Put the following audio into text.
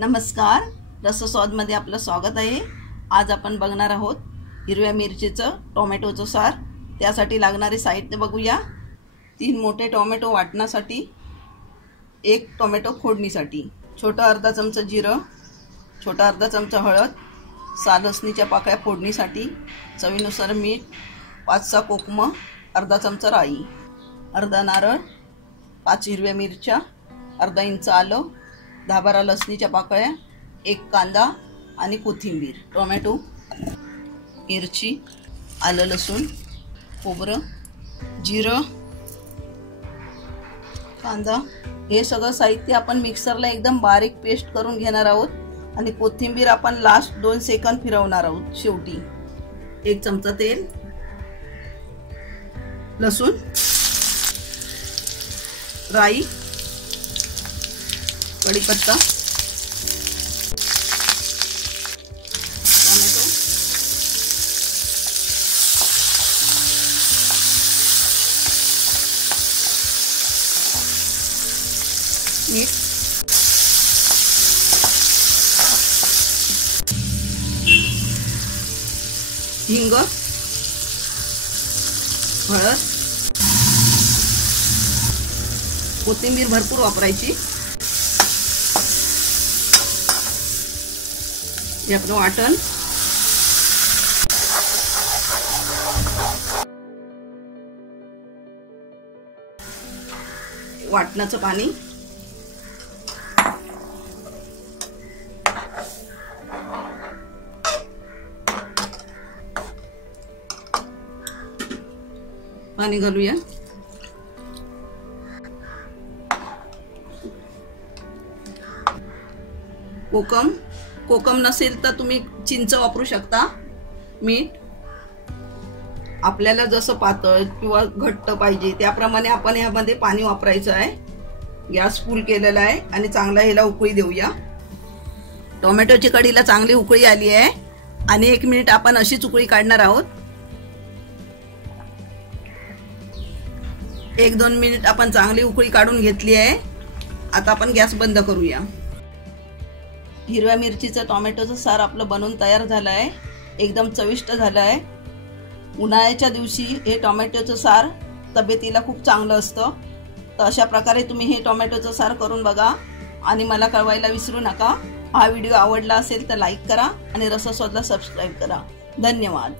नमस्कार, रसस्वादमध्ये आपलं स्वागत आहे। आज आपण बघणार आहोत हिरव्या मिरचीचं टोमॅटोचं सार। त्यासाठी लागणारे साहित्य बघूया। 3 मोठे टोमॅटो वाटण्यासाठी, 1 टोमॅटो फोडणीसाठी, छोटा अर्धा चमचा जिरं, छोटा अर्धा चमचा हळद, 6 लसणीच्या पाकळ्या फोडणीसाठी, चवीनुसार मीठ, 5-6 कोकम, अर्धा चमचा राई, अर्धा नारळ, 5 हिरव्या मिरच्या, अर्धा इंच आलं, 10-12 लसणीच्या पाकळ्या, 1 कांदा आणि कोथिंबीर। टोमॅटो, मिरची, आलं लसूण, खोबरं, जिरं, कांदा, हे सगळं साहित्य आपण मिक्सरला एकदम बारीक पेस्ट करून घेणार आहोत आणि कोथिंबीर आपण लास्ट 2 सेकंद फिरवणार आहोत। शेवटी 1 चमचा तेल, लसूण, राई, कढीपत्ता, टोमॅटो, मीठ, हिंग, हळद, कोथिंबीर भरपूर वापरायची। हे आपलं वाटण, वाटणाचं पाणी, पाणी घालूया। कोकम नसेल तर तुम्ही चिंच वापरू शकता। मीठ आपल्याला जसं पातळ किंवा घट्ट पाहिजे त्याप्रमाणे आपण यामध्ये पाणी वापरायचं आहे। गॅस फुल केलेला आहे आणि चांगला ह्याला उकळी देऊया। टोमॅटोची कढीला चांगली उकळी आली आहे आणि 1 मिनिट आपण अशीच उकळी काढणार आहोत। 1-2 मिनिट आपण चांगली उकळी काढून घेतली आहे। आता आपण गॅस बंद करूया। हिरव्या मिरचीचं टोमॅटोचं सार आपलं बनवून तयार झालं आहे। एकदम चविष्ट झालं आहे। उन्हाळ्याच्या दिवशी हे टोमॅटोचं सार तब्येतीला खूप चांगलं असतं। तर अशा प्रकारे तुम्ही हे टोमॅटोचं सार करून बघा आणि मला कळवायला विसरू नका। हा व्हिडिओ आवडला असेल तर लाईक करा आणि रसस्वादला सबस्क्राइब करा। धन्यवाद।